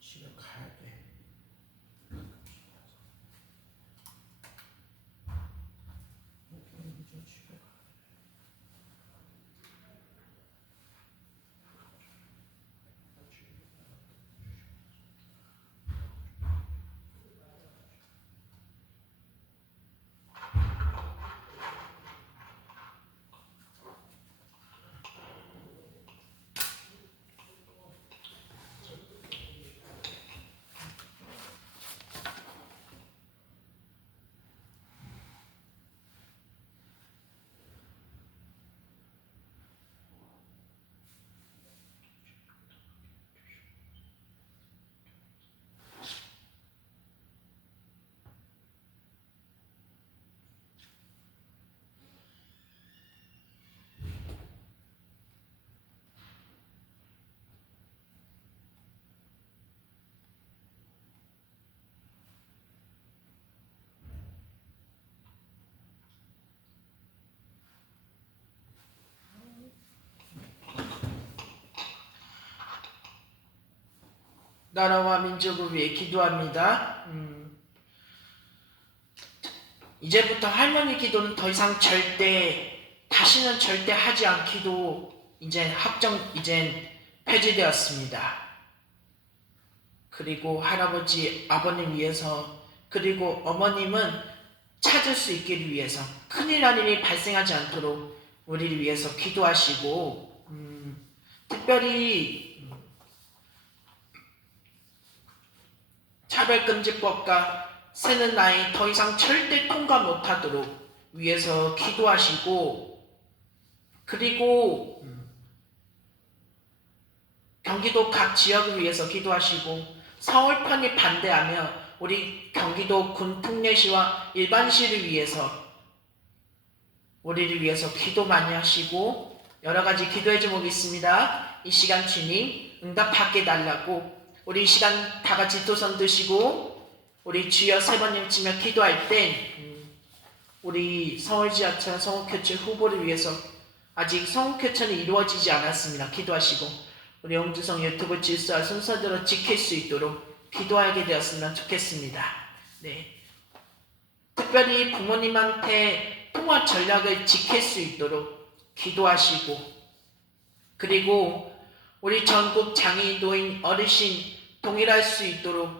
집에 가야 돼. 이제 집에 가. 나라와 민족을 위해 기도합니다. 이제부터 할머니 기도는 더 이상 다시는 절대 하지 않기도 이젠 폐지되었습니다. 그리고 할아버지, 아버님 위해서, 그리고 어머님은 찾을 수 있기를 위해서, 큰일 날 일이 발생하지 않도록 우리를 위해서 기도하시고, 특별히 차별금지법과 새는 나이 더 이상 절대 통과 못하도록 위해서 기도하시고, 그리고 경기도 각 지역을 위해서 기도하시고, 서울 편이 반대하며 우리 경기도 군 특례시와 일반시를 위해서 우리를 위해서 기도 많이 하시고, 여러 가지 기도의 제목이 있습니다. 이 시간 주님 응답하게 달라고, 우리 이 시간 다 같이 두 손 드시고 우리 주여 세 번 외치며 기도할 땐 우리 서울지하철 성북교체 후보를 위해서 아직 성북교체는 이루어지지 않았습니다. 기도하시고 우리 영주성 유튜브 질서와 순서대로 지킬 수 있도록 기도하게 되었으면 좋겠습니다. 네. 특별히 부모님한테 통화 전략을 지킬 수 있도록 기도하시고, 그리고 우리 전국 장애인, 노인, 어르신 동일할 수 있도록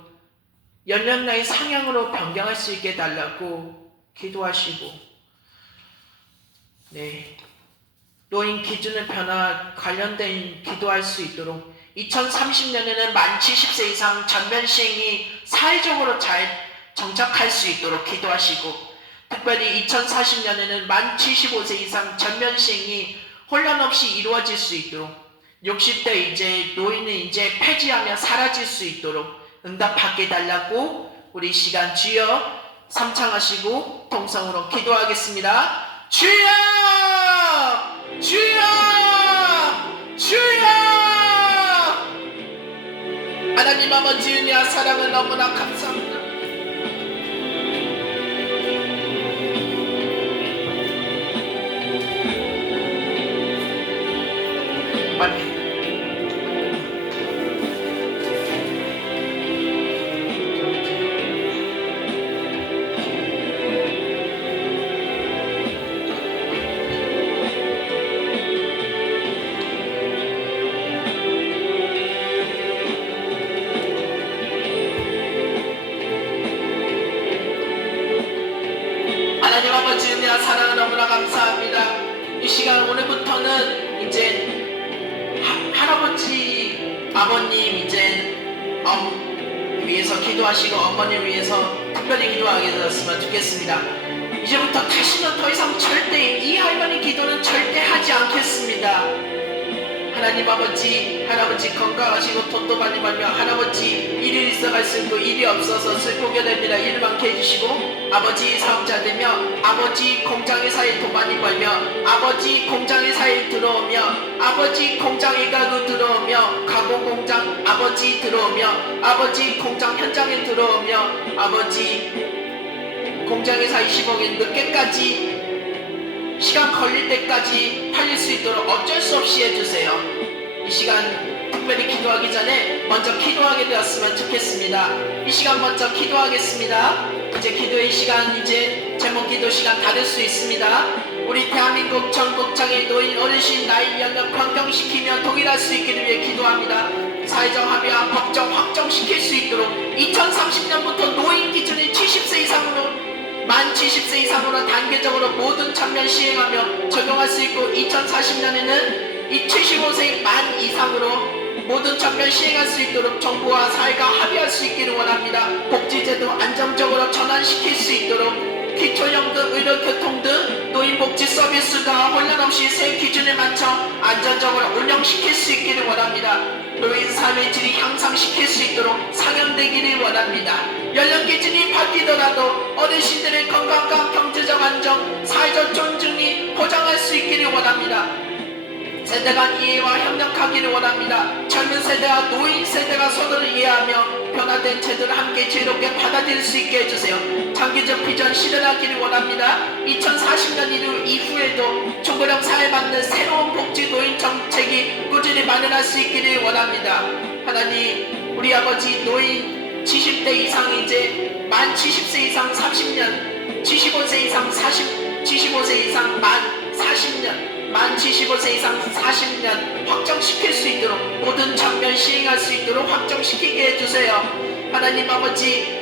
연령나이 상향으로 변경할 수 있게 달라고 기도하시고, 네, 노인 기준의 변화 관련된 기도할 수 있도록 2030년에는 만 70세 이상 전면 시행이 사회적으로 잘 정착할 수 있도록 기도하시고, 특별히 2040년에는 만 75세 이상 전면 시행이 혼란 없이 이루어질 수 있도록, 60대 이제 노인은 이제 폐지하며 사라질 수 있도록 응답받게 달라고 우리 시간 주여 삼창하시고 동성으로 기도하겠습니다. 주여! 주여! 주여! 하나님 아버지 은혜와 사랑을 너무나 감사합니다. 빨리 하나님 아버지 은혜와 사랑을 너무나 감사합니다. 이 시간 오늘부터는 이제 할아버지, 아버님 이제 위해서 기도하시고 어머님 위해서 특별히 기도하게 되었으면 좋겠습니다. 이제부터 다시는 더 이상 절대 이 할머니 기도는 절대 하지 않겠습니다. 하나님 아버지, 할아버지 건강하시고 돈도 많이 벌며 할아버지 일이 있어갈 수 있고 일이 없어서 슬프게 됩니다. 일 많게 해주시고, 아버지 사업자 되며 아버지 공장회사에 돈 많이 벌며 아버지 공장회사에 들어오며 아버지 공장에 가구 들어오며 가공공장 아버지 들어오며 아버지 공장 현장에 들어오며 아버지 공장회사 25일 늦게까지 시간 걸릴 때까지 팔릴 수 있도록 어쩔 수 없이 해주세요. 이 이 시간 특별히 기도하기 전에 먼저 기도하게 되었으면 좋겠습니다. 이 시간 먼저 기도하겠습니다. 이제 기도의 시간, 이제 제목 기도 시간 다 될 수 있습니다. 우리 대한민국 전국장애 노인 어르신 나이 연령 변경시키며 동일할 수 있기를 위해 기도합니다. 사회적 합의와 법정 확정시킬 수 있도록 2030년부터 노인 기준이 70세 이상으로 만 70세 이상으로 단계적으로 모든 참여 시행하며 적용할 수 있고 2040년에는 이 75세 만 이상으로 모든 참여 시행할 수 있도록 정부와 사회가 합의할 수 있기를 원합니다. 복지제도 안정적으로 전환시킬 수 있도록 기초연금, 의료교통 등 노인복지 서비스가 혼란 없이 새 기준에 맞춰 안전적으로 운영시킬 수 있기를 원합니다. 노인 삶의 질이 향상시킬 수 있도록 상향되기를 원합니다. 연령 기준이 바뀌더라도 어르신들의 건강과 경제적 안정, 사회적 존중이 보장할 수 있기를 원합니다. 세대 간 이해와 협력하기를 원합니다. 젊은 세대와 노인 세대가 서로를 이해하며 변화된 제도를 함께 지혜롭게 받아들일 수 있게 해주세요. 장기적 비전 실현하기를 원합니다. 2040년 이후에도 초고령 사회에 맞는 새로운 복지 노인 정책이 꾸준히 마련할 수 있기를 원합니다. 하나님, 우리 아버지 노인 70대 이상 이제 만 70세 이상 30년, 75세 이상 75세 이상 만 40년, 만 75세 이상 40년 확정시킬 수 있도록 모든 전면 시행할 수 있도록 확정시키게 해주세요. 하나님 아버지,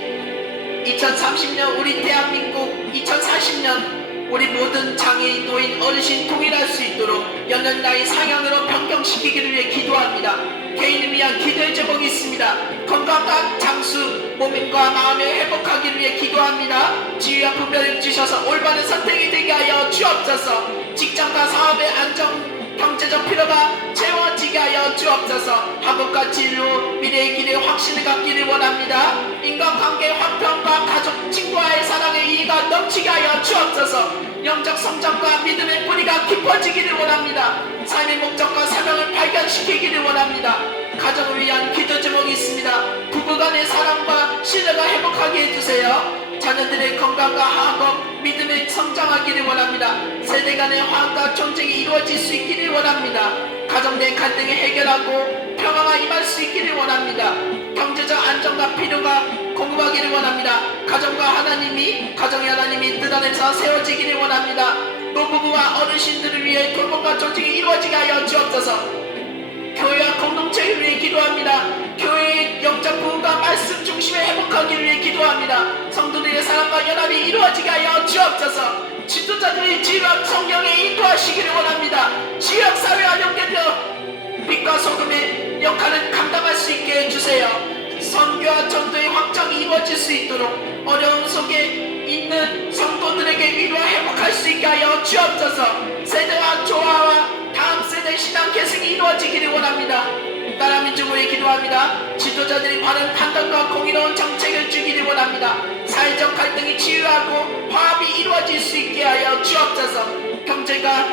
2030년 우리 대한민국 2040년 우리 모든 장애인, 노인, 어르신 동일할 수 있도록 연령 나이 상향으로 변경시키기를 위해 기도합니다. 개인을 위한 기도의 제목이 있습니다. 건강한 장수, 몸과 마음의 회복하기를 위해 기도합니다. 지위와 분별을 주셔서 올바른 선택이 되게 하여 주옵소서. 직장과 사업의 안정, 경제적 필요가 채워지게 하여 주옵소서. 학업과 진로, 미래의 길에 확신을 갖기를 원합니다. 인간관계 화평과 가족, 친구와의 사랑의 이해가 넘치게 하여 주옵소서. 영적 성장과 믿음의 뿌리가 깊어지기를 원합니다. 삶의 목적과 사명을 발견시키기를 원합니다. 가정을 위한 기도 제목이 있습니다. 부부간의 사랑과 신뢰가 회복하게 해주세요. 자녀들의 건강과 학업, 믿음에 성장하기를 원합니다. 세대 간의 화합과 존중이 이루어질 수 있기를 원합니다. 가정 내 갈등을 해결하고 평화가 임할 수 있기를 원합니다. 경제적 안정과 필요가 공급하기를 원합니다. 가정의 하나님이 뜻 안에서 세워지기를 원합니다. 노부부와 어르신들을 위해 돌봄과 존중이 이루어지게 하여 주옵소서. 교회와 공동체를 위해 기도합니다. 교회의 영적 부흥과 말씀 중심에 회복하기를 위해 기도합니다. 성도들의 사랑과 연합이 이루어지게 하여 주옵소서. 지도자들의 지혜와 성령에 인도하시기를 원합니다. 지역사회와 연계되어 빛과 소금의 역할을 감당할 수 있게 해주세요. 선교와 전도의 확장이 이루어질 수 있도록 어려움 속에 있는 성도들에게 위로와 회복할 수 있게 하여 주옵소서. 세대와 조화와 다음 세대 신앙 계승이 이루어지기를 원합니다. 나라 민족을 위해 기도합니다. 지도자들이 바른 판단과 공의로운 정책을 주기를 원합니다. 사회적 갈등이 치유하고 화합이 이루어질 수 있게 하여 주옵소서. 경제가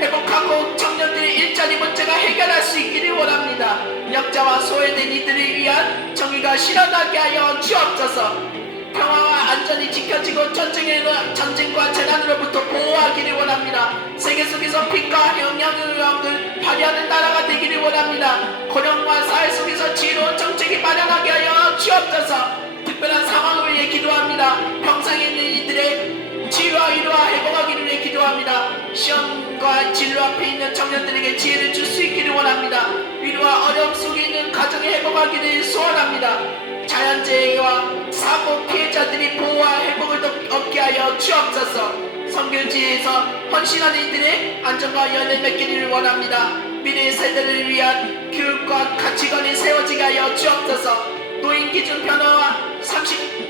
회복하고 청년들의 일자리 문제가 해결할 수 있기를 원합니다. 약자와 소외된 이들을 위한 정의가 실현하게 하여 주옵소서. 평화와 안전이 지켜지고 전쟁과 재난으로부터 보호하기를 원합니다. 세계 속에서 빛과 영향력을 발휘하는 나라가 되기를 원합니다. 고령과 사회 속에서 지혜로운 정책이 마련하게 하여 주옵소서. 특별한 상황을 위해 기도합니다. 병상에 있는 이들의 치유와 위로와 회복하기를 위해 기도합니다. 시험과 진로 앞에 있는 청년들에게 지혜를 줄 수 있기를 원합니다. 위로와 어려움 속에 있는 가정의 회복하기를 소원합니다. 자연재해와 사고 피해자들이 보호와 회복을 얻게 하여 주옵소서. 선교지에서 헌신하는 이들의 안전과 연을 맺기를 원합니다. 미래의 세대를 위한 교육과 가치관이 세워지게 하여 주옵소서. 노인 기준 변화와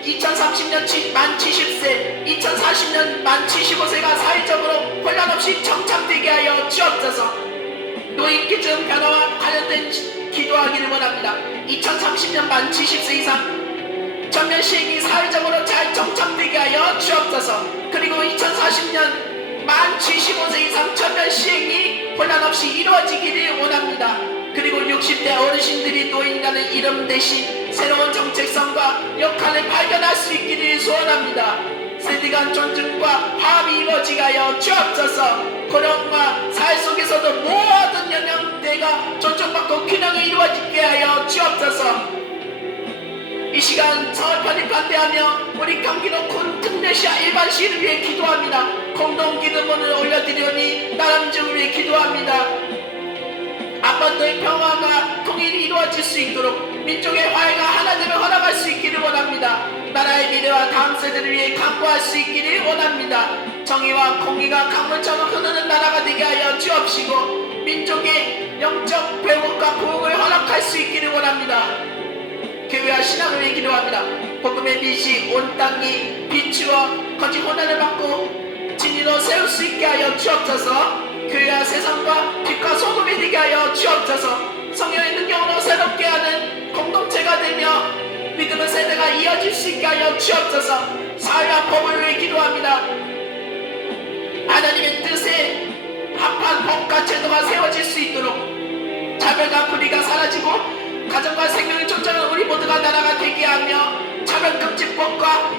2030년 만 70세, 2040년 만 75세가 사회적으로 혼란 없이 정착되게 하여 주옵소서. 노인 기준 변화와 관련된 기도하기를 원합니다. 2030년 만 70세 이상 전면 시행이 사회적으로 잘 정착되게 하여 주옵소서. 그리고 2040년 만 75세 이상 전면 시행이 혼란 없이 이루어지기를 원합니다. 그리고 60대 어르신들이 노인이라는 이름 대신 새로운 정책성과 역할을 발견할 수 있기를 소원합니다. 세대 간 존중과 화합이 이루어지게 하여 주옵소서. 고령과 사회 속에서도 모든 연령대가 존중받고 있게 하여 주옵소서. 이 시간 서울편이 반대하며 우리 경기도 군 특례시와 일반시를 위해 기도합니다. 공동 기도문을 올려드리오니 나라민족을 위해 기도합니다. 한반도의 평화가 통일이 이루어질 수 있도록 민족의 화해가 하나님을 허락할 수 있기를 원합니다. 나라의 미래와 다음 세대를 위해 강구할 수 있기를 원합니다. 정의와 공의가 강물처럼 흐르는 나라가 되게 하여 주옵시고 민족의 영적 회복과 부흥을 허락할 수 있기를 원합니다. 교회와 신앙을 위해 기도합니다. 복음의 빛이 온 땅이 비추어 거짓 혼란을 받고 진리로 세울 수 있게 하여 주옵소서. 교회와 세상과 빛과 소금이 되게 하여 주옵소서. 성령의 능력으로 새롭게 하는 공동체가 되며 믿음의 세대가 이어질 수 있게 하여 주옵소서. 사회와 법을 위해 기도합니다. 하나님의 뜻에 합한 법과 제도가 세워질 수 있도록 차별과 불의가 사라지고 가정과 생명이 쫓아가는 우리 모두가 나라가 되게 하며 차별금지법과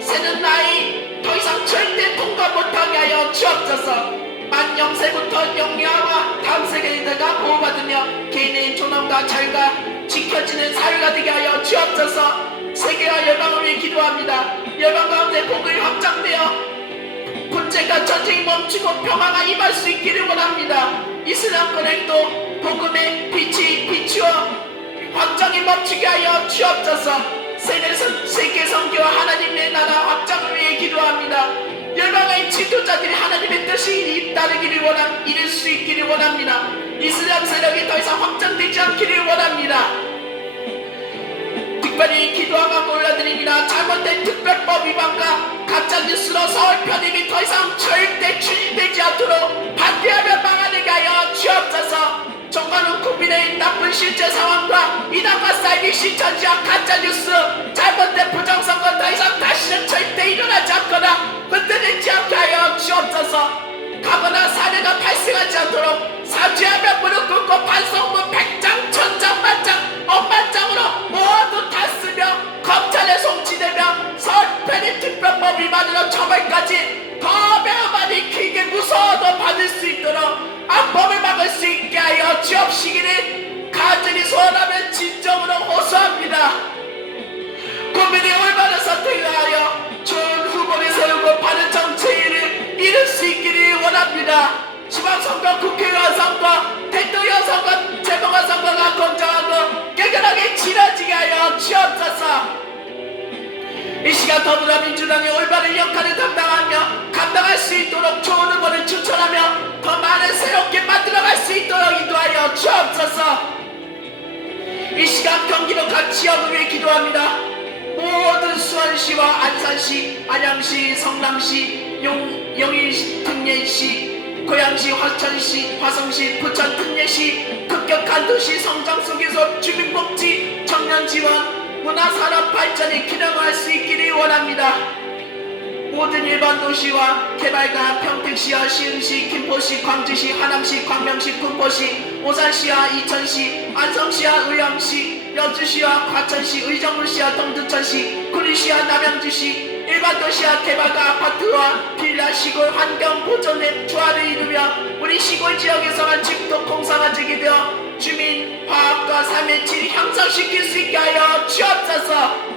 새는 나이 더 이상 절대 통과 못하게 하여 주옵소서. 만 0세부터 영유아와 다음 세대가 보호받으며 개인의 존엄과 자유가 지켜지는 사회가 되게 하여 주옵소서. 세계와 열방을 위해 기도합니다. 열방 가운데 복음이 확장되어 분쟁과 전쟁이 멈추고 평화가 임할 수 있기를 원합니다. 이슬람권에도 복음의 빛이 비추어 확장이 멈추게 하여 주옵소서. 세계 선교와 하나님의 나라 확장을 위해 기도합니다. 열방의 지도자들이 하나님의 뜻이 따르기를 이룰 수 있기를 원합니다. 이슬람 세력이 더 이상 확장되지 않기를 원합니다. 특별히 기도하고 올려드립니다. 잘못된 특별법 위반과 가짜뉴스로 서울 편입이 더 이상 절대 추진되지 않도록 반대하며 막아내게 하여 주옵소서. 정부는 국민의 나쁜 실제 상황과 이단과 사이비 실천지와 가짜뉴스 잘못된 부정선거 더 이상 다시는 절대 일어나지 않거나 흔들리지 않게 하여 주옵소서. 가거나 사례가 발생하지 않도록 사죄하며 무릎 꿇고 반성문 100장, 1000장, 만장, 억만장으로 모두 다 쓰며 검찰에 송치되며 서울편입 특별법 위반으로 처벌까지 더 매우 많이 길게 무서워도 받을 수 있도록 악법을 막을 수 있게 하여 주옵시기를 간절히 소원하며 진정으로 호소합니다. 국민이 올바른 선택을 하여 좋은 후보를 세우고 바른 정치를 이룰 수 있기를 원합니다. 지방선거, 국회의원 선거, 대통령 선거, 재보궐 선거가 공정하고 깨끗하게 치러지게 하여 주옵소서. 이 시간 더불어민주당이 올바른 역할을 감당할 수 있도록 좋은 후보를 추천하며 더 많은 새롭게 만들어갈 수 있도록 인도하여 주옵소서. 이 시간 경기도 각 지역을 위해 기도합니다. 모든 수원시와 안산시, 안양시, 성남시, 용인 특례시, 고양시, 화천시, 화성시, 부천 특례시, 급격한 도시 성장 속에서 주민복지, 청년지원, 문화산업 발전이 기능할 수 있기를 원합니다. 모든 일반 도시와 개발과 평택시와 시흥시, 김포시, 광주시, 하남시, 광명시, 군포시, 오산시와 이천시, 안성시와 의왕시, 여주시와 과천시, 의정부시와 동두천시, 구리시와 남양주시, 일반 도시와 개발과 아파트와 빌라 시골 환경 보존의 조화를 이루며 우리 시골 지역에서만 집도 공사가지게 되어 주민 화합과 삶의 질을 향상시킬 수 있게 하여 주옵소서.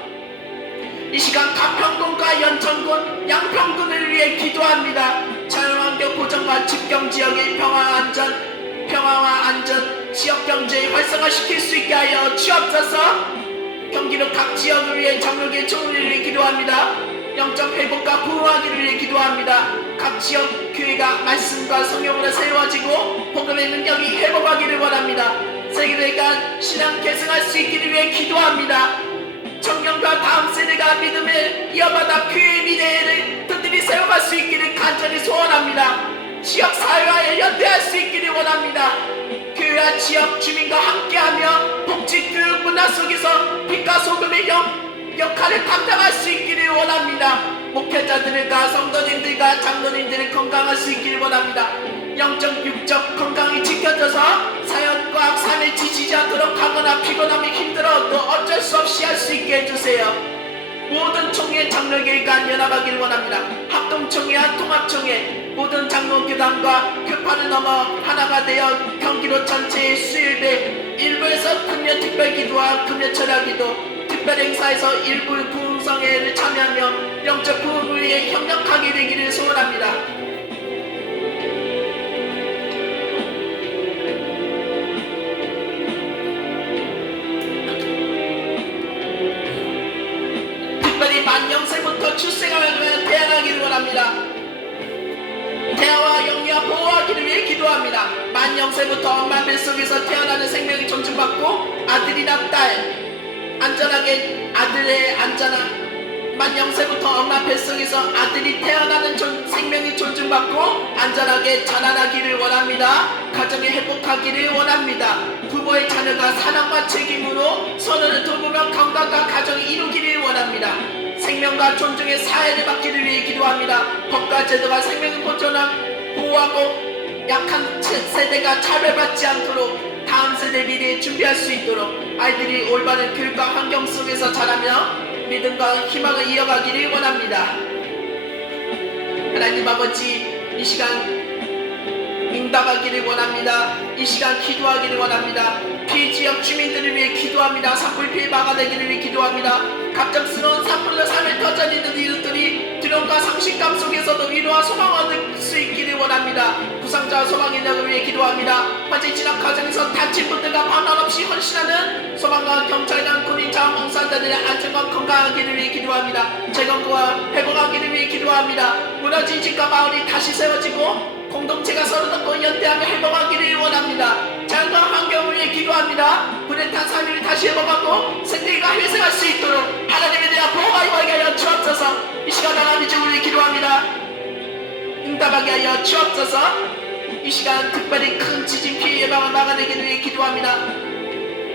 이 시간 가평군과 연천군, 양평군을 위해 기도합니다. 자연환경 보전과 집경지역의 평화와 안전, 지역경제를 활성화시킬 수 있게 하여 주옵소서. 경기도 각 지역을 위해 정력의 총리를 위해 기도합니다. 영적 회복과 부흥하기를 위해 기도합니다. 각 지역 교회가 말씀과 성령으로 새로워지고 복음의 능력이 회복하기를 원합니다. 세계대가 신앙 계승할 수 있기를 위해 기도합니다. 청년과 다음 세대가 믿음을 이어받아 교회의 미래를 든든히 세워갈 수 있기를 간절히 소원합니다. 지역사회와 연대할 수 있기를 원합니다. 교회와 지역 주민과 함께하며 복지, 교육, 문화 속에서 빛과 소금의 역할을 감당할 수 있기를 원합니다. 목회자들과 성도님들과 장로님들을 건강할 수 있기를 원합니다. 영적, 육적 건강이 지켜져서 사역과 삶에 지치지 않도록 하거나 피곤함이 힘들어도 어쩔 수 없이 할 수 있게 해주세요. 모든 총회 장로교회가 연합하기를 원합니다. 합동총회와 통합총회 모든 장로교단과 교파를 넘어 하나가 되어 경기도 전체의 수일대 1부에서 9년 주님의 특별 기도와 금요 철야 기도, 특별 행사에서 일부 부흥성회를 참여하며 영적 부흥을 위해 협력하게 되기를 소원합니다. 특별히 만영세부터 출생하며 태어나기를 원합니다. 태아와 영유아 보호하기를 위해 기도합니다. 만영세부터 엄마 뱃속에서 태어나는 생명이 존중받고 아들이나 딸 안전하게 아들의 안전한 만영세부터 엄마 뱃속에서 아들이 태어나는 생명이 존중받고 안전하게 자라나기를 원합니다. 가정이 행복하기를 원합니다. 부모의 자녀가 사랑과 책임으로 서로를 돌보며 건강과 가정이 이루기를 원합니다. 생명과 존중의 사회를 받기를 위해 기도합니다. 법과 제도가 생명을 보호하고 약한 세대가 차별받지 않도록 다음 세대 미래에 준비할 수 있도록 아이들이 올바른 교육과 환경 속에서 자라며 믿음과 희망을 이어가기를 원합니다. 하나님 아버지, 이 시간 응답하기를 원합니다. 이 시간 기도하기를 원합니다. 피해 지역 주민들을 위해 기도합니다. 산불 피해 막아내기를 위해 기도합니다. 갑작스러운 산불로 삶을 터져있는 이웃들이 두려움과 상실감 속에서도 위로와 소망을 얻을 수 있기를 원합니다. 부상자와 소망인력을 위해 기도합니다. 화재 진압 과정에서 다친 분들과 방황 없이 헌신하는 소방관, 경찰관, 군인, 자원봉사자들의 안전과 건강하기를 위해 기도합니다. 재건구와 회복하기를 위해 기도합니다. 무너진 집과 마을이 다시 세워지고 공동체가 서로 돕고 연대하며 회복하기를 원합니다. 자연과 환경을 위해 기도합니다. 불에 탄 산을 다시 회복하고 생태계가 회생할 수 있도록 하나님에 대한 보호가 임하게 하여 주옵소서. 이 시간 하나님 주를 위해 기도합니다. 응답하게 하여 주옵소서. 이 시간 특별히 큰 지진 피해 예방을 막아내기를 위해 기도합니다.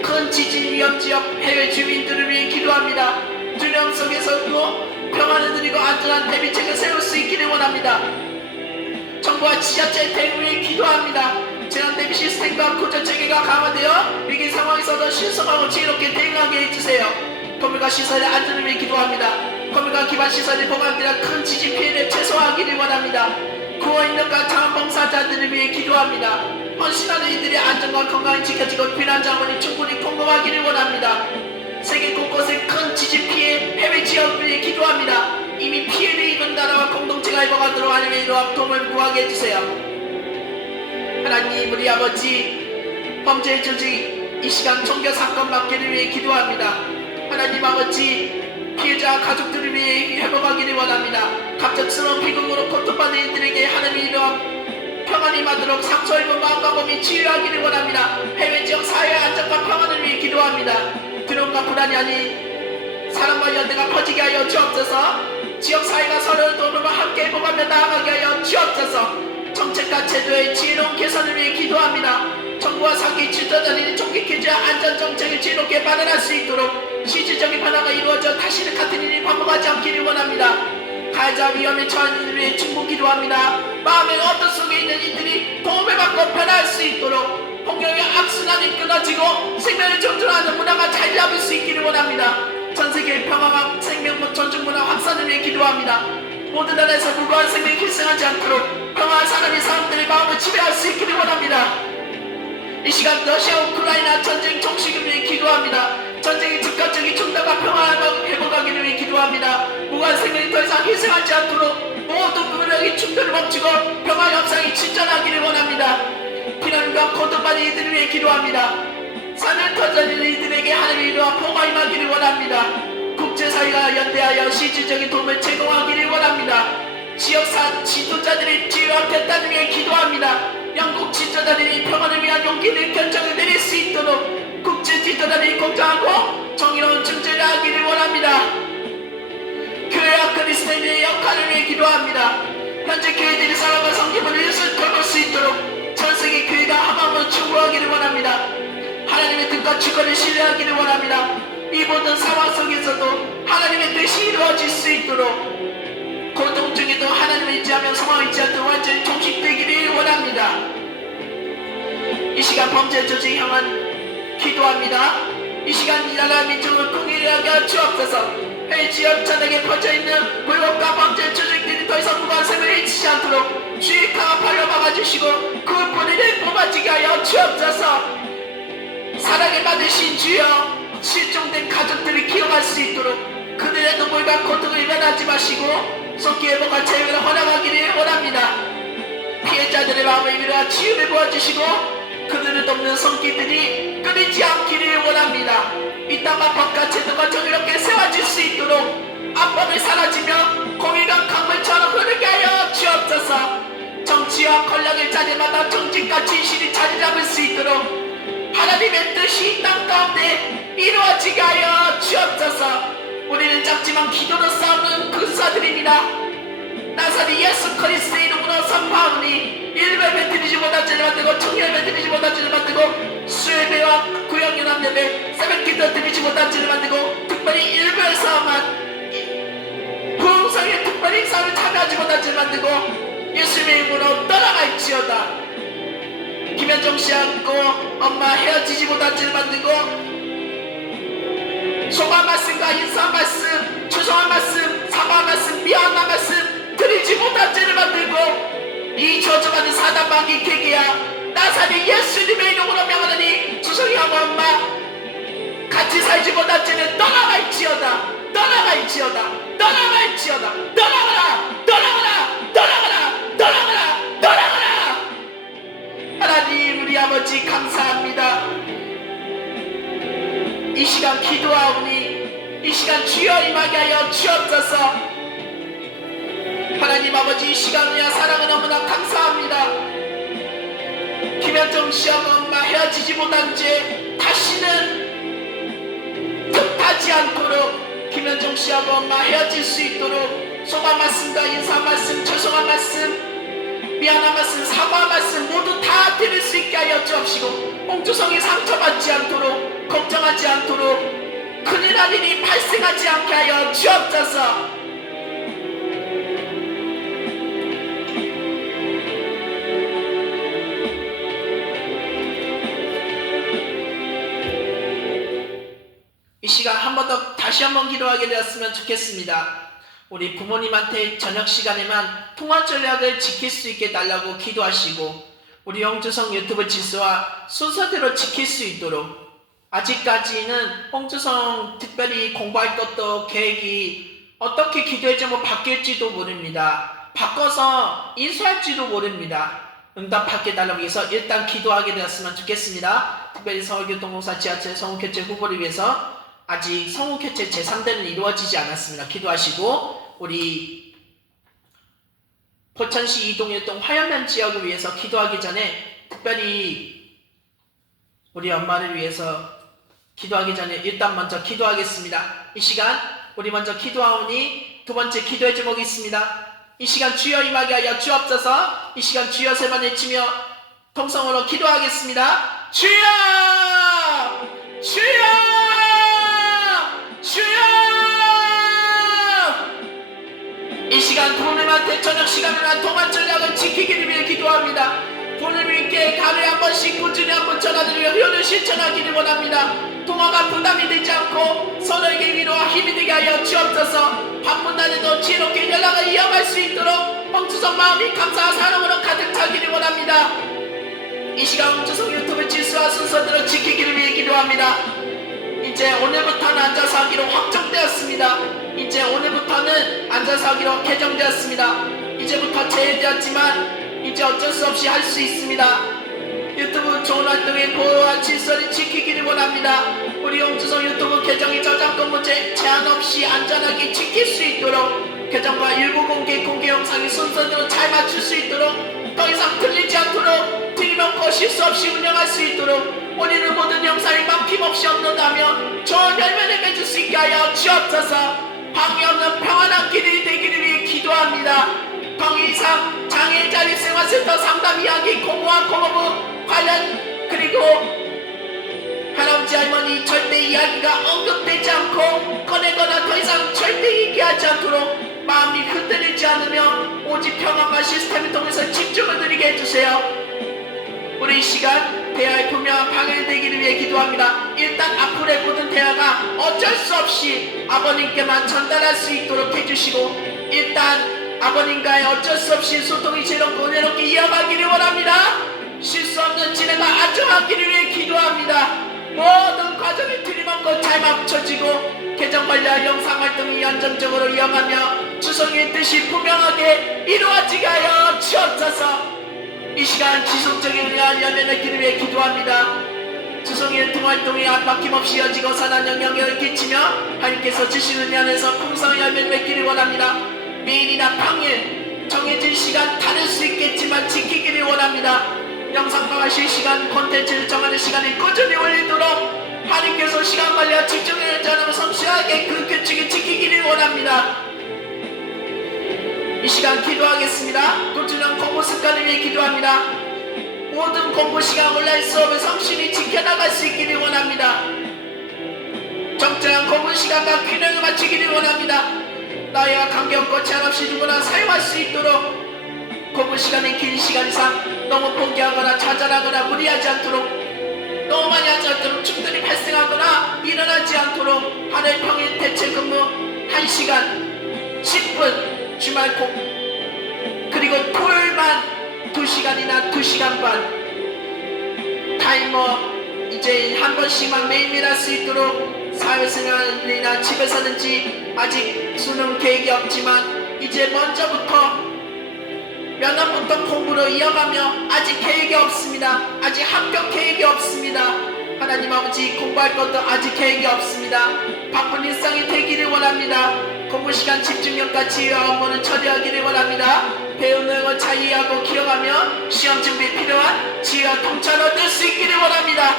큰 지진 위험 지역 해외 주민들을 위해 기도합니다. 두려움 속에서도 평안을 누리고 안전한 대비책을 세울 수 있기를 원합니다. 정부와 지자체 대응을 위해 기도합니다. 재난 대비 시스템과 구조 체계가 강화되어 위기 상황에서도 신속하고 지혜롭게 대응하게 해주세요. 건물과 시설의 안전을 위해 기도합니다. 건물과 기반 시설이 보강되어 큰 지진 피해를 최소화하기를 원합니다. 구호인력과 자원봉사자들을 위해 기도합니다. 헌신하는 이들의 안전과 건강이 지켜지고 필요한 자원이 충분히 공급하기를 원합니다. 세계 곳곳에 큰 지진 피해 해외 지역을 위해 기도합니다. 이미 피해를 입은 나라와 공동체가 회복하도록 하나님의 위로와 도움을 구하게 해주세요. 하나님, 우리 아버지, 범죄 조직 이 시간 종교 사건 막기를 위해 기도합니다. 하나님 아버지, 피해자 가족들을 위해 회복하기를 원합니다. 갑작스러운 비극으로 고통받는 이들에게 하나님의 위로와 평안이 임하도록 상처 입은 마음과 몸이 치유하기를 원합니다. 해외 지역 사회의 안전과 평안을 위해 기도합니다. 두려움과 불안이 아닌 사랑과 연대가 퍼지게 하여 주옵소서. 지역 사회가 서로를 도우며 함께 회복하며 나아가게 하여 주옵소서. 정책과 제도의 지혜로운 개선을 위해 기도합니다. 정부와 사기 지도자들이 총기퀴즈와 안전정책을 지혜롭게 마련할 수 있도록 실질적인 변화가 이루어져 다시는 같은 일이 반복하지 않기를 원합니다. 가해자 위험에 처한 이들을 위해 충고 기도합니다. 마음의 어떤 속에 있는 이들이 도움을 받고 변화할 수 있도록 폭력의 악순환이 끊어지고 생명을 존중하는 문화가 자리 잡을 수 있기를 원합니다. 전세계의 평화와 생명 존중 문화 확산을 위해 기도합니다. 모든 나라에서 무고한 생명이 희생하지 않도록 평화한 사람이 사람들의 마음을 지배할 수 있기를 원합니다. 이 시간 러시아 우크라이나 전쟁 종식을 위해 기도합니다. 전쟁의 즉각적인 중단과 평화를 회복하기를 위해 기도합니다. 무고한 생명이 더 이상 희생하지 않도록 모든 부분의 충돌을 멈추고 평화 협상이 진전하기를 원합니다. 피난과 고통받는 이들을 위해 기도합니다. 산을 터져있는 이들에게 하나님의 위로와 보호가 임하기를 원합니다. 국제사회가 연대하여 실질적인 도움을 제공하기를 원합니다. 지역사 지도자들이 지혜와 결단을 위해 기도합니다. 영국 지도자들이 평화를 위한 용기를 결정을 내릴 수 있도록 국제 지도자들이 공정하고 정의로운 중재를 하기를 원합니다. 교회와 그리스도인의 역할을 위해 기도합니다. 현재 교회들이 사랑과 성김을 이웃을 돌볼 수 있도록 전세계 교회가 한마음으로 충고하기를 원합니다. 하나님의 뜻과 주권을 신뢰하기를 원합니다. 이 모든 상황 속에서도 하나님의 뜻이 이루어질 수 있도록 고통 중에도 하나님을 의지하며 소망을 의지하도록 완전히 종식되기를 원합니다. 이 시간 범죄 조직 향한 기도합니다. 이 시간 이 나라 민족을 공의하게 하여 주옵소서. 해외 지역 전역에 퍼져있는 불법과 범죄 조직들이 더 이상 무고한 생을 해치지 않도록 주의 강한 발로 막아주시고 그 본인을 뽑아지게 하여 주옵소서. 사랑을 받으신 주여, 실종된 가족들을 기억할 수 있도록 그들의 눈물과 고통을 면하지 마시고 속기 회복과 자유를 허락하기를 원합니다. 피해자들의 마음을 위로와 치유를 도와주시고 그들을 돕는 손길들이 끊이지 않기를 원합니다. 이 땅과 법과 제도가 정의롭게 세워질 수 있도록 압박을 사라지며 공의가 강물처럼 흐르게 하여 주옵소서. 정치와 권력의 자리마다 정직과 진실이 자리 잡을 수 있도록 하나님의 뜻이 이 땅 가운데 이루어지게 하여 주옵소서. 우리는 작지만 기도로 싸우는 군사들입니다. 나사렛 예수 그리스도의 이름으로 선포하오니 일베 드리지 못한 죄를 만들고 청년배 드리지 못한 죄를 만들고 수예배와 구역연합 예배 새벽기도 드리지 못한 죄를 만들고 특별히 일베에서만 부흥성에 특별히 행사를 참여하지 못한 죄를 만들고 예수님의 이름으로 떠나갈지어다. 김현정씨 안고 엄마 헤어지지 못한 죄를 만들고 소감 말씀과 인사 말씀, 죄송한 말씀, 사과 말씀, 미안한 말씀 드리지 못한 죄를 만들고 이 저주받은 사단 마귀 계기야 나사렛 예수님의 이름으로 명하노니 주성이하고 엄마 같이 살지 못한 죄는 떠나갈지어다. 떠나갈지어다. 떠나갈지어다. 떠나가라. 떠나가라. 떠나가라. 떠나가라. 떠나가라. 하나님 우리 아버지 감사합니다. 이 시간 기도하오니 이 시간 주여 임하게 하여 주옵소서. 하나님 아버지 이 시간을 사랑을 너무나 감사합니다. 김현정 씨하고 엄마 헤어지지 못한 죄 다시는 틈타지 않도록 김현정 씨하고 엄마 헤어질 수 있도록 소감 말씀과 인사 말씀, 죄송한 말씀, 미안한 말씀, 사과 말씀 모두 다 드릴 수 있게 하여 주옵시고 홍주성이 상처받지 않도록 걱정하지 않도록 큰일 날 일이 발생하지 않게 하여 주옵소서. 이 시간 한 번 더 다시 한번 기도하게 되었으면 좋겠습니다. 우리 부모님한테 저녁 시간에만 통화 전략을 지킬 수 있게 달라고 기도하시고 우리 홍주성 유튜브 지수와 순서대로 지킬 수 있도록 아직까지는 홍주성 특별히 공부할 것도 계획이 어떻게 기도의 제목 바뀔지도 모릅니다. 바꿔서 인수할지도 모릅니다. 응답받게 달라고 해서 일단 기도하게 되었으면 좋겠습니다. 특별히 서울교통공사 지하철 성우교체 후보를 위해서 아직 성우교체 제3대는 이루어지지 않았습니다. 기도하시고 우리 포천시 이동일동 화연면 지역을 위해서 기도하기 전에 특별히 우리 엄마를 위해서 기도하기 전에 일단 먼저 기도하겠습니다. 이 시간 우리 먼저 기도하오니 두 번째 기도의 제목이 있습니다. 이 시간 주여 임하게 하여 주옵소서. 이 시간 주여 세 번 외치며 통성으로 기도하겠습니다. 주여! 주여! 주여! 이 시간 부모님한테 저녁 시간에만 통화 전략을 지키기를 위해 기도합니다. 부모님께 하루에 한 번씩 꾸준히 한 번 전화드리며 효를 실천하기를 원합니다. 통화가 부담이 되지 않고 서로에게 위로와 힘이 되게 하여 주옵소서. 바쁜 날에도 지혜롭게 연락을 이어갈 수 있도록 홍주성 마음이 감사와 사랑으로 가득 차기를 원합니다. 이 시간 홍주성 유튜브 질서와 순서대로 지키기를 위해 기도합니다. 이제 오늘부터는 앉아서 하기로 확정되었습니다. 이제 오늘부터는 앉아서 하기로 개정되었습니다. 이제부터 제외되었지만 이제 어쩔 수 없이 할 수 있습니다. 유튜브 좋은 활동의 보호와 질서를 지키기를 원합니다. 우리 홍주성 유튜브 계정의 저작권 문제 제한 없이 안전하게 지킬 수 있도록 계정과 일부 공개 영상이 순서대로 잘 맞출 수 있도록 더 이상 틀리지 않도록 틀림없고 실수 없이 운영할 수 있도록 우리는 모든 영상이 막힘없이 업로드하며 좋은 열매를 맺을 수 있게 하여 주옵소서. 방해 없는 평안한 길이 되기를 위해 기도합니다. 방위이상 장애 자립생활센터 상담 이야기 공무원 공무부 관련 그리고 할아버지 할머니 절대 이야기가 언급되지 않고 꺼내거나 더 이상 절대 얘기하지 않도록 마음이 흔들리지 않으며 오직 평안과 시스템을 통해서 집중을 드리게 해주세요. 우리 이 시간 대화의 분명한 방해되기를 위해 기도합니다. 일단 앞으로의 모든 대화가 어쩔 수 없이 아버님께만 전달할 수 있도록 해주시고 일단 아버님과의 어쩔 수 없이 소통이 즐겁고 은혜롭게 이어가기를 원합니다. 실수 없는 진행과 안정하기를 위해 기도합니다. 관련 영상활동이 안정적으로 이어가며 주성의 뜻이 분명하게 이루어지게 하여 주옵소서. 이 시간 지속적인 은혜와 열매를 기를 위해 기도합니다. 주성의 통활동이 막힘없이 이어지고 선한 영향력을 끼치며 하나님께서 주시는 은혜 안에서 풍성한 열매를 맺기를 원합니다. 매일이나 평일 정해진 시간 다를 수 있겠지만 지키기를 원합니다. 영상과 실시간 콘텐츠를 정하는 시간에 꾸준히 올리도록 하나님께서 시간 관리와 집중을 전하며 성실하게 그 규칙을 지키기를 원합니다. 이 시간 기도하겠습니다. 꾸준한 공부 습관을 위해 기도합니다. 모든 공부 시간 온라인 수업을 성실히 지켜나갈 수 있기를 원합니다. 적절한 공부 시간과 균형을 맞추기를 원합니다. 나이와 관계없고 제한 없이 누구나 사용할 수 있도록 공부 시간이 긴 시간 이상 너무 포기하거나 좌절하거나 무리하지 않도록, 너무 많이 하지 않도록 충돌이 발생하거나 일어나지 않도록 하루에 평일 대체 근무 1시간 10분 주말 그리고 토요일만 2시간이나 2시간 반 타이머 이제 한 번씩만 매일매일 할 수 있도록 사회생활이나 집에서는지 아직 수능 계획이 없지만 이제 먼저부터 면허부터 공부로 이어가며 아직 계획이 없습니다. 아직 합격 계획이 없습니다. 하나님 아버지 공부할 것도 아직 계획이 없습니다. 바쁜 일상이 되기를 원합니다. 공부 시간 집중력과 지혜와 업무를 처리하기를 원합니다. 배우는 걸 잘 이해하고 기억하며 시험 준비에 필요한 지혜와 통찰을 얻을 수 있기를 원합니다.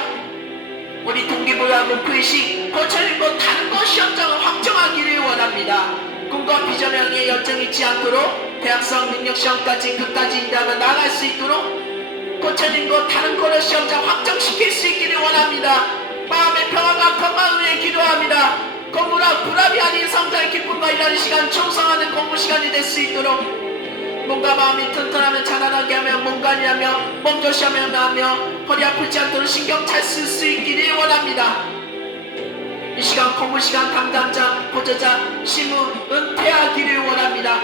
우리 동기부여하고 불식, 고쳐리고 다른 것 시험장을 확정하기를 원합니다. 꿈과 비전을 향해 열정이 있지 않도록 대학성 능력시험까지 끝까지 인도하며 나아갈 수 있도록 고쳐진 것 다른 거를 시험장 확정시킬 수 있기를 원합니다. 마음의 평화가 건강을 위해 기도합니다. 공부라 불합이 아닌 성장의 기쁨과 일하는 시간, 충성하는 공부 시간이 될 수 있도록 몸과 마음이 튼튼하며 자라나게 하며 몸관리하며 몸조시하며 허리 아프지 않도록 신경 잘 쓸 수 있기를 원합니다. 이 시간 공부 시간 담당자, 보조자, 시무 은퇴하기를 원합니다.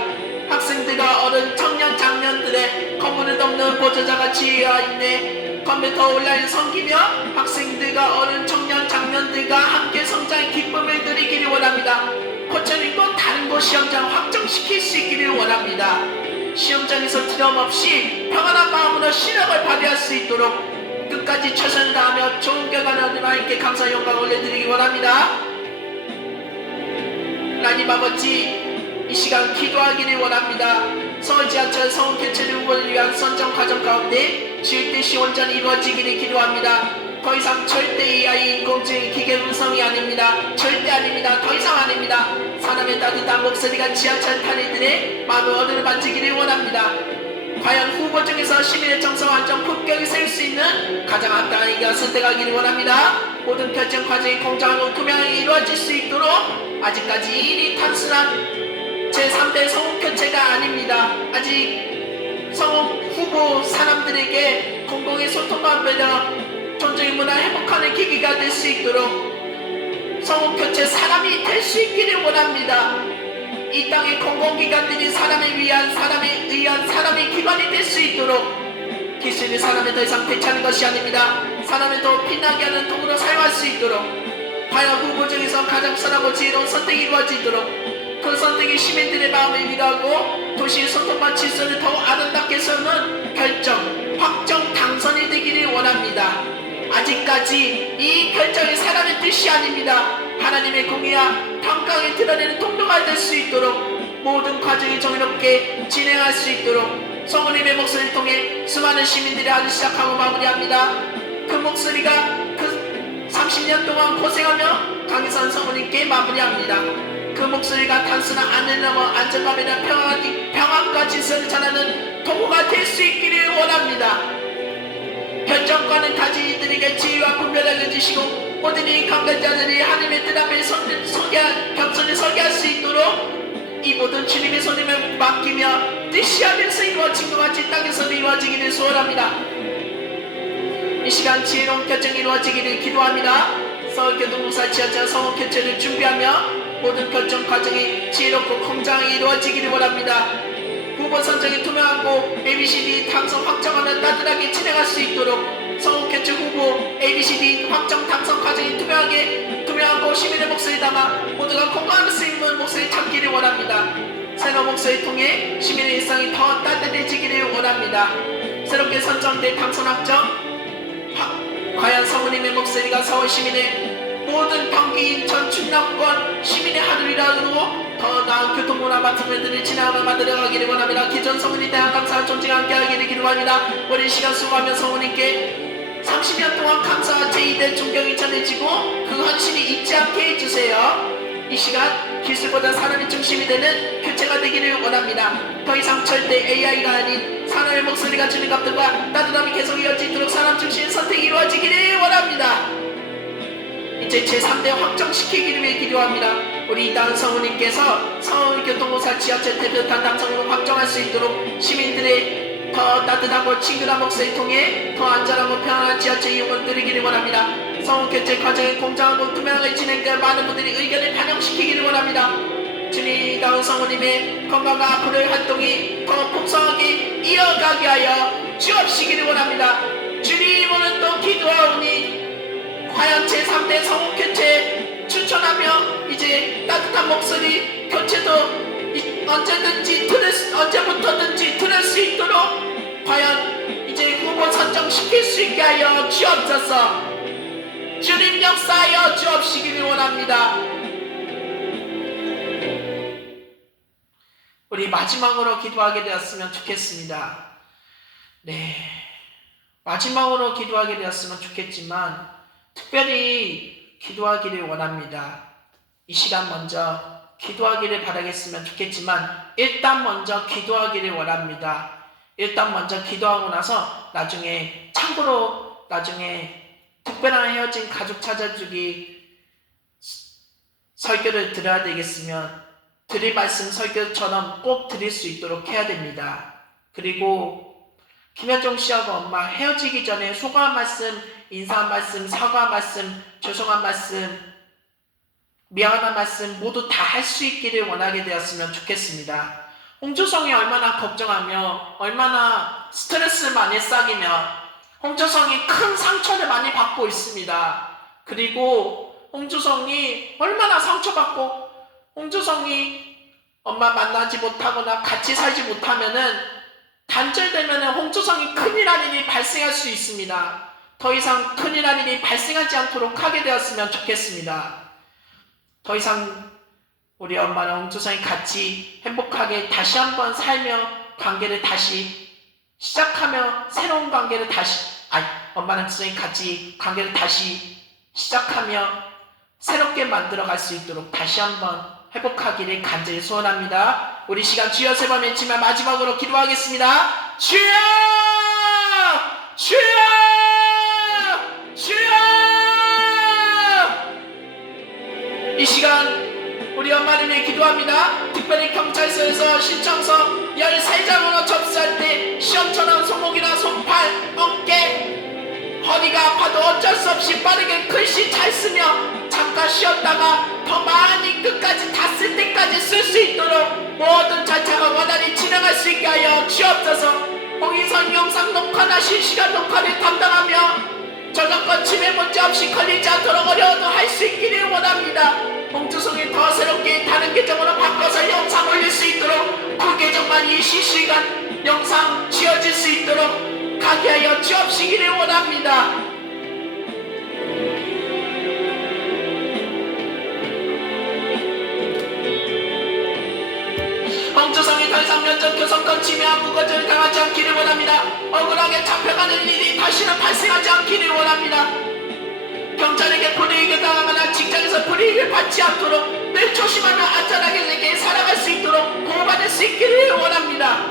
학생들과 어른, 청년, 장년들의 공부를 돕는 보조자가 지혜와 인내, 컴퓨터 온라인 섬기며 학생들과 어른, 청년, 장년들과 함께 성장의 기쁨을 누리기를 원합니다. 고쳐진 것 다른 곳 시험장 확정시킬 수 있기를 원합니다. 시험장에서 두려움 없이 평안한 마음으로 실력을 발휘할 수 있도록 끝까지 최선을 다하며 좋은 결과를 얻는 하나님께 감사 영광을 올려드리기 원합니다. 하나님 아버지 이 시간 기도하기를 원합니다. 서울 지하철 성우 개최 후보를 위한 선정 과정 가운데 주의 뜻이 온전히 이루어지기를 기도합니다. 더 이상 절대 AI 인공지능 기계 음성이 아닙니다. 절대 아닙니다. 더 이상 아닙니다. 사람의 따뜻한 목소리가 지하철 탈의들의 마음을 얻으려 만지기를 원합니다. 과연 후보 중에서 시민의 정서 완전 품격이 세울 수 있는 가장 합당한 이가 선택하기를 원합니다. 모든 결정 과정이 공정하고 투명하게 이루어질 수 있도록 아직까지 일이 단순한 제3대 성우 교체가 아닙니다. 아직 성우 후보 사람들에게 공공의 소통과 배려, 존중의 문화 회복하는 계기가 될 수 있도록 성우 교체 사람이 될 수 있기를 원합니다. 이 땅의 공공기관들이 사람에 의한 사람의 기관이 될 수 있도록 기술이 사람을 더 이상 대체하는 것이 아닙니다. 사람을 더 빛나게 하는 도구로 사용할 수 있도록 과연 후보 중에서 가장 선하고 지혜로운 선택이 이루어지도록 그 선택이 시민들의 마음을 위로하고 도시의 소통과 질서를 더욱 아름답게 세우는 결정, 확정, 당선이 되기를 원합니다. 아직까지 이 결정이 사람의 뜻이 아닙니다. 하나님의 공의와 평강을 드러내는 통로가 될 수 있도록 모든 과정이 정의롭게 진행할 수 있도록 성우님의 목소리를 통해 수많은 시민들이 하루 시작하고 마무리합니다. 그 목소리가 그 30년 동안 고생하며 강희선 성우님께 마무리합니다. 그 목소리가 단순한 안을 넘어 안정감이나 평안과 질서를 전하는 도구가 될 수 있기를 원합니다. 결정권은 가진 이들에게 지혜와 분별을 알려주시고 모든 이 강간자들이 하나님의 뜻 앞에 겸손히 서게 할 수 있도록 이 모든 주님의 손님을 맡기며 뜻이 하면서 이루어진 것 같이 땅에서도 이루어지기를 소원합니다. 이 시간 지혜로운 결정이 이루어지기를 기도합니다. 서울교통공사 지하철 성우 교체를 준비하며 모든 결정 과정이 지혜롭고 공정하게 이루어지기를 원합니다. 후보 선정이 투명하고 ABCD 당선 확정하면 따뜻하게 진행할 수 있도록 성우 교체 후보 ABCD 확정 당선 과정이 투명하고 시민의 목소리 다 말미암아 모두가 건강한 쓰임은 목소리 참기를 원합니다. 새로운 목소리 통해 시민의 일상이 더 따뜻해지기를 원합니다. 새롭게 선정된 당선 확정 과연 성우님의 목소리가 서울 시민의 모든 경기, 인천, 충남권 시민의 하늘이라도 더 나은 교통문화 마트들을 지나가며 만들어가기를 원합니다. 기존 성우님 대한 감사와 존중 함께 하기를 기도합니다. 오랜 시간 수고하며 성우님께 30년 동안 감사와 제2대 존경이 전해지고 그 헌신이 잊지 않게 해주세요. 이 시간 기술보다 사람이 중심이 되는 교체가 되기를 원합니다. 더 이상 절대 AI가 아닌 사람의 목소리가 주는 감동과 따뜻함이 계속 이어지도록 사람 중심 선택이 이루어지기를 원합니다. 이제 제3대 확정시키기를 위해 기도합니다. 우리 이다은 성우님께서 서울교통공사 지하철 대표단 당선으로 확정할 수 있도록 시민들의 더 따뜻하고 친근한 목소리 통해 더 안전하고 편안한 지하철 이용을 누리기를 원합니다. 성우교체 과정이 공정하고 투명하게 진행되어 많은 분들이 의견을 반영시키기를 원합니다. 주님, 이다은 성우님의 건강과 앞으로의 활동이 더 풍성하게 이어가게 하여 주옵시기를 원합니다. 주님, 오늘도 기도하오니 과연 제3대 성우교체 추천하며 이제 따뜻한 목소리 교체도 언제부터든지 들을 수 있도록 과연 이제 후보 선정시킬 수 있게 하여 주옵소서. 주님 역사하여 주옵시기를 원합니다. 우리 마지막으로 기도하게 되었으면 좋겠습니다. 네, 마지막으로 기도하게 되었으면 좋겠지만 특별히 기도하기를 원합니다. 이 시간 먼저 기도하기를 바라겠으면 좋겠지만 일단 먼저 기도하기를 원합니다. 일단 먼저 기도하고 나서 나중에 참고로 나중에 특별한 헤어진 가족 찾아주기 설교를 드려야 되겠으면 드릴 말씀 설교처럼 꼭 드릴 수 있도록 해야 됩니다. 그리고 김현종 씨하고 엄마 헤어지기 전에 소감 말씀, 인사 말씀, 사과 말씀, 죄송한 말씀, 미안한 말씀 모두 다 할 수 있기를 원하게 되었으면 좋겠습니다. 홍조성이 얼마나 걱정하며 얼마나 스트레스를 많이 쌓이며 홍조성이 큰 상처를 많이 받고 있습니다. 그리고 홍조성이 얼마나 상처받고 홍조성이 엄마 만나지 못하거나 같이 살지 못하면은 단절되면은 홍조성이 큰일 날 일이 발생할 수 있습니다. 더 이상 큰일 날 일이 발생하지 않도록 하게 되었으면 좋겠습니다. 더 이상 우리 엄마랑 홍조성이 같이 행복하게 다시 한번 살며 관계를 다시 시작하며 새로운 관계를 엄마랑 홍조성이 같이 관계를 다시 시작하며 새롭게 만들어갈 수 있도록 다시 한번 회복하기를 간절히 소원합니다. 우리 시간 주여 세 번 외치며 마지막으로 기도하겠습니다. 주여! 주여! 주여! 이 시간 우리 엄마를 위해 기도합니다. 특별히 경찰서에서 신청서 13장으로 접수할 때 시험처럼 손목이나 손팔, 어깨, 허리가 아파도 어쩔 수 없이 빠르게 글씨 잘 쓰며 잠깐 쉬었다가 더 많이 끝까지 다 쓸 때까지 쓸 수 있도록 모든 절차가 원활히 진행할 수 있게 하여 주옵소서. 홍인선 영상 녹화나 실시간 녹화를 담당하며 저작권 침해 문제 없이 걸리지 않도록 어려워도 할 수 있기를 원합니다. 홍주성이 더 새롭게 다른 계정으로 바꿔서 영상 올릴 수 있도록 그 계정만이 실시간 영상 지어질 수 있도록 가게 하여 주옵시기를 원합니다. 홍주성이 더 이상 면접 교섭권 침해와 무거움을 당하지 않기를 원합니다. 억울하게 잡혀가는 일이 다시는 발생하지 않기를 원합니다. 경찰에게 불이익을 당하거나 직장에서 불이익을 받지 않도록 늘 조심하며 안전하게 살아갈 수 있도록 보호받을 수 있기를 원합니다.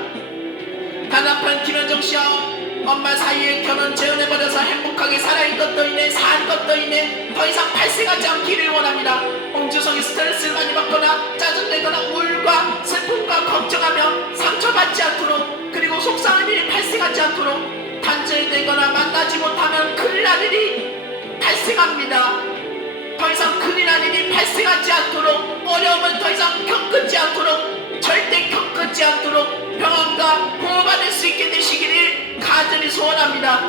단 한편 김현정 씨와 엄마 사이에 결혼 재혼해버려서 행복하게 살아있는 것도 있네, 산 것도 있네, 더 이상 발생하지 않기를 원합니다. 홍주성이 스트레스를 많이 받거나 짜증내거나 우울과 슬픔과 걱정하며 상처받지 않도록, 그리고 속상한 일이 발생하지 않도록, 단절되거나 만나지 못하면 큰일 날 일이 발생합니다. 더 이상 큰일 날 일이 발생하지 않도록, 어려움을 더 이상 겪지 않도록, 절대 겪지 않도록 평안과 보호받을 수 있게 되시기를 간절히 소원합니다.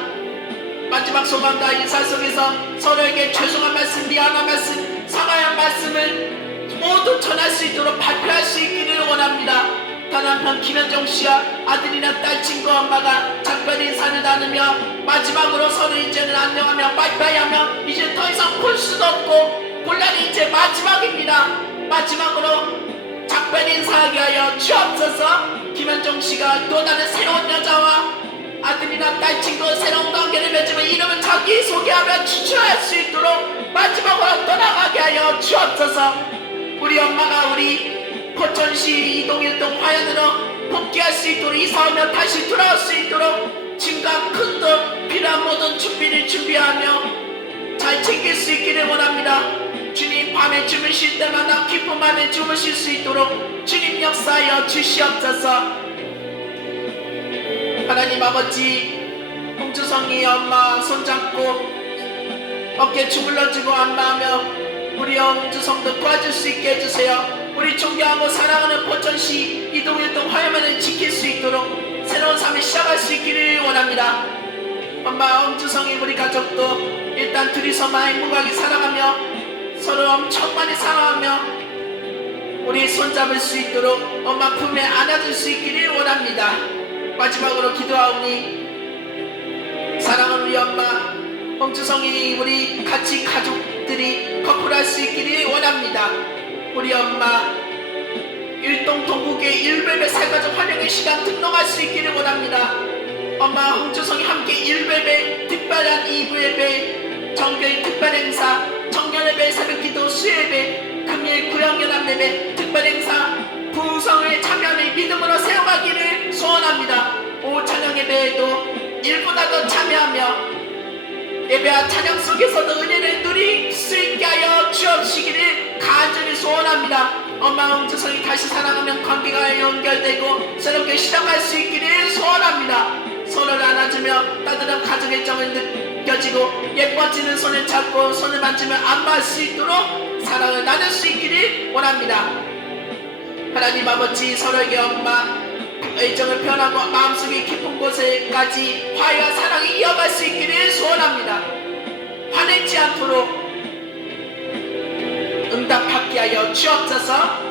마지막 소감과 인사 속에서 서로에게 죄송한 말씀, 미안한 말씀, 사과의 말씀을 모두 전할 수 있도록 발표할 수 있기를 원합니다. 단 한편 김현정 씨와 아들이나 딸 친구 엄마가 작별 인사를 나누며 마지막으로 서로 이제는 안녕하며 빠이빠이하며 이제 더 이상 볼 수도 없고 곤란이 이제 마지막입니다. 마지막으로 작별 인사하게 하여 주옵소서. 김현정 씨가 또 다른 새로운 여자와 아들이나 딸 친구 새로운 관계를 맺으며 이름을 자기 소개하며 추천할 수 있도록 마지막으로 떠나가게 하여 주옵소서. 우리 엄마가 우리 포천시 이동일동 화연으로 복귀할 수 있도록 이사하며 다시 돌아올 수 있도록 짐과 큰 돈 필요한 모든 준비를 준비하며 잘 챙길 수 있기를 원합니다. 주님 밤에 주무실 때마다 기쁜 마음에 주무실 수 있도록 주님 역사하여 주시옵소서. 하나님 아버지, 홍주성이 엄마 손잡고 어깨 주물러주고 안마하며 우리 홍주성도 도와줄 수 있게 해주세요. 우리 존경하고 사랑하는 포천시 이동일동 화요면을 지킬 수 있도록 새로운 삶을 시작할 수 있기를 원합니다. 엄마 홍주성이 우리 가족도 일단 둘이서만 행복하게 살아가며 서로 엄청 많이 사랑하며 우리 손잡을 수 있도록 엄마 품에 안아줄 수 있기를 원합니다. 마지막으로 기도하오니 사랑하는 우리 엄마 홍주성이 우리 같이 가족들이 커플할 수 있기를 원합니다. 우리 엄마 일동 동국의 일베베 살가족 환영의 시간 등록할 수 있기를 원합니다. 엄마 홍주성이 함께 일베베 특별한 2부 예배, 정교의 특별 행사, 청년 예배, 새벽기도, 수예배, 금요일 구역연합 예배, 특별 행사, 부성을 참여하는 믿음으로 세워가기를 소원합니다. 오후 찬양 예배에도 일보다 더 참여하며 예배와 찬양 속에서도 은혜를 누릴 수 있게 하여 주옵시기를 간절히 소원합니다. 엄마 홍주성이 다시 사랑하면 관계가 연결되고 새롭게 시작할 수 있기를 소원합니다. 손을 안아주며 따뜻한 가족의 정을 느껴지고 예뻐지는 손을 잡고 손을 만지며 안마할 수 있도록 사랑을 나눌 수 있기를 원합니다. 하나님 아버지, 서로에게 엄마 애정을 표현하고 마음속의 깊은 곳에까지 화해와 사랑이 이어갈 수 있기를 소원합니다. 화내지 않도록 응답받게 하여 주옵소서.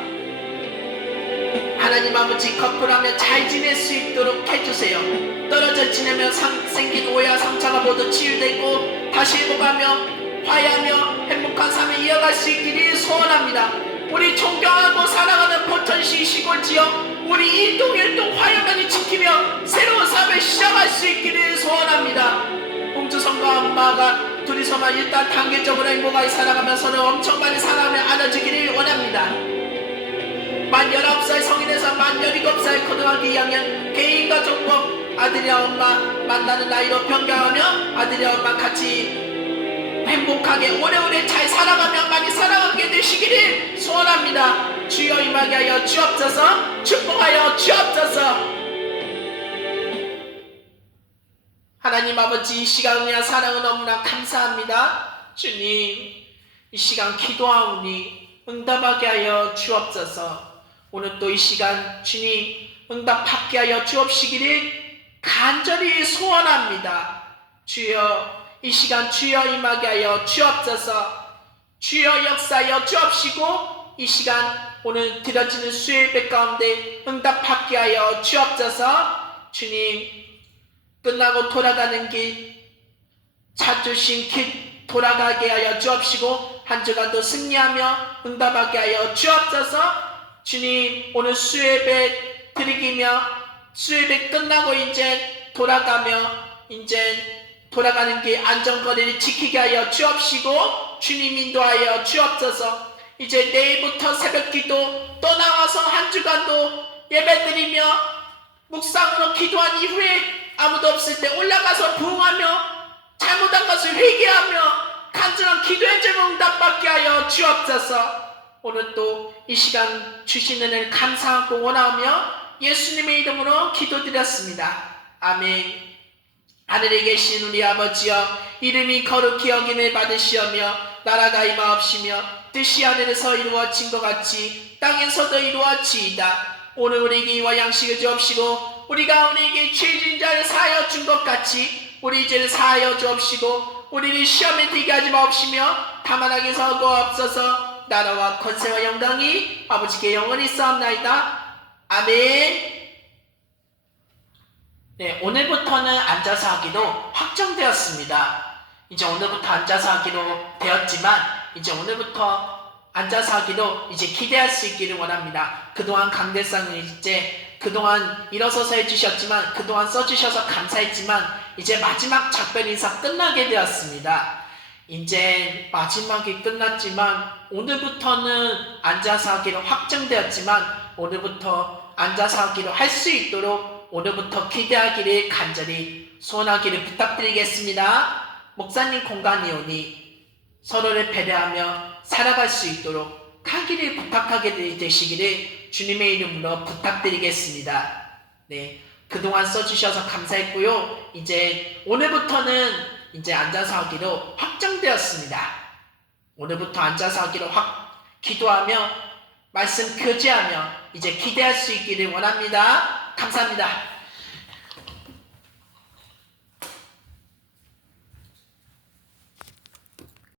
하나님 아버지, 커플하며 잘 지낼 수 있도록 해주세요. 떨어져 지내며 생긴 오해와 상처가 모두 치유되고 다시 회복하며 화해하며 행복한 삶을 이어갈 수 있기를 소원합니다. 우리 존경하고 사랑하는 포천시 시골지역 우리 일동 화요면을 지키며 새로운 삶을 시작할 수 있기를 소원합니다. 홍주성과 엄마가 둘이서만 일단 단계적으로 행복하게 살아가며 서로 엄청 많이 사랑하며 안아주기를 원합니다. 만 19살 성인에서 만 17살 고등학교 2학년 개인가족법 아들이와 엄마 만나는 나이로 변경하며 아들이와 엄마 같이 행복하게 오래오래 잘 살아가며 많이 살아가게 되시기를 소원합니다. 주여 임하게 하여 주옵소서. 축복하여 주옵소서. 하나님 아버지, 이 시간 은혜와 사랑은 너무나 감사합니다. 주님, 이 시간 기도하오니 응답하게 하여 주옵소서. 오늘 또 이 시간 주님 응답받게 하여 주옵시기를 간절히 소원합니다. 주여, 이 시간 주여 임하게 하여 주옵소서. 주여 역사하여 주옵시고 이 시간 오늘 드려지는 수요예배 가운데 응답받게 하여 주옵소서. 주님, 끝나고 돌아가는 길 찾으신 길 돌아가게 하여 주옵시고 한 주간도 승리하며 응답하게 하여 주옵소서. 주님, 오늘 수요예배 드리기며 수요예배 끝나고 이제 돌아가며 이제 돌아가는 길 안전거리를 지키게 하여 주옵시고 주님 인도하여 주옵소서. 이제 내일부터 새벽기도 또 나와서 한 주간도 예배드리며 묵상으로 기도한 이후에 아무도 없을 때 올라가서 부흥하며 잘못한 것을 회개하며 간절한 기도의 제목 응답받게 하여 주옵소서. 오늘 또 이 시간 주신 은혜를 감사하고 원하며 예수님의 이름으로 기도드렸습니다. 아멘. 하늘에 계신 우리 아버지여, 이름이 거룩히 여김을 받으시오며 나라가 임하옵시며 뜻이 하늘에서 이루어진 것 같이 땅에서도 이루어지이다. 오늘 우리에게 이와 양식을 주옵시고 우리가 우리에게 죄진 자를 사하여 준 것 같이 우리 죄를 사하여 주옵시고 우리를 시험에 들게 하지 마옵시며 다만 악에서 구하옵소서. 나라와 권세와 영광이 아버지께 영원히 있사옵나이다. 아멘. 네, 오늘부터는 앉아서 하기로 확정되었습니다. 이제 오늘부터 앉아서 하기로 되었지만 이제 오늘부터 앉아서 하기로 이제 기대할 수 있기를 원합니다. 그동안 강대상은 이제 그동안 일어서서 해주셨지만 그동안 써주셔서 감사했지만 이제 마지막 작별 인사 끝나게 되었습니다. 이제 마지막이 끝났지만 오늘부터는 앉아서 하기로 확정되었지만 오늘부터 앉아서 하기로 할 수 있도록 오늘부터 기대하기를 간절히 소원하기를 부탁드리겠습니다. 목사님 공간이오니 서로를 배려하며 살아갈 수 있도록 하기를 부탁하게 되시기를 주님의 이름으로 부탁드리겠습니다. 네, 그동안 써주셔서 감사했고요. 이제 오늘부터는 이제 앉아서 하기로 확정되었습니다. 오늘부터 앉아서 하기로 기도하며 말씀 교제하며 이제 기대할 수 있기를 원합니다. 감사합니다.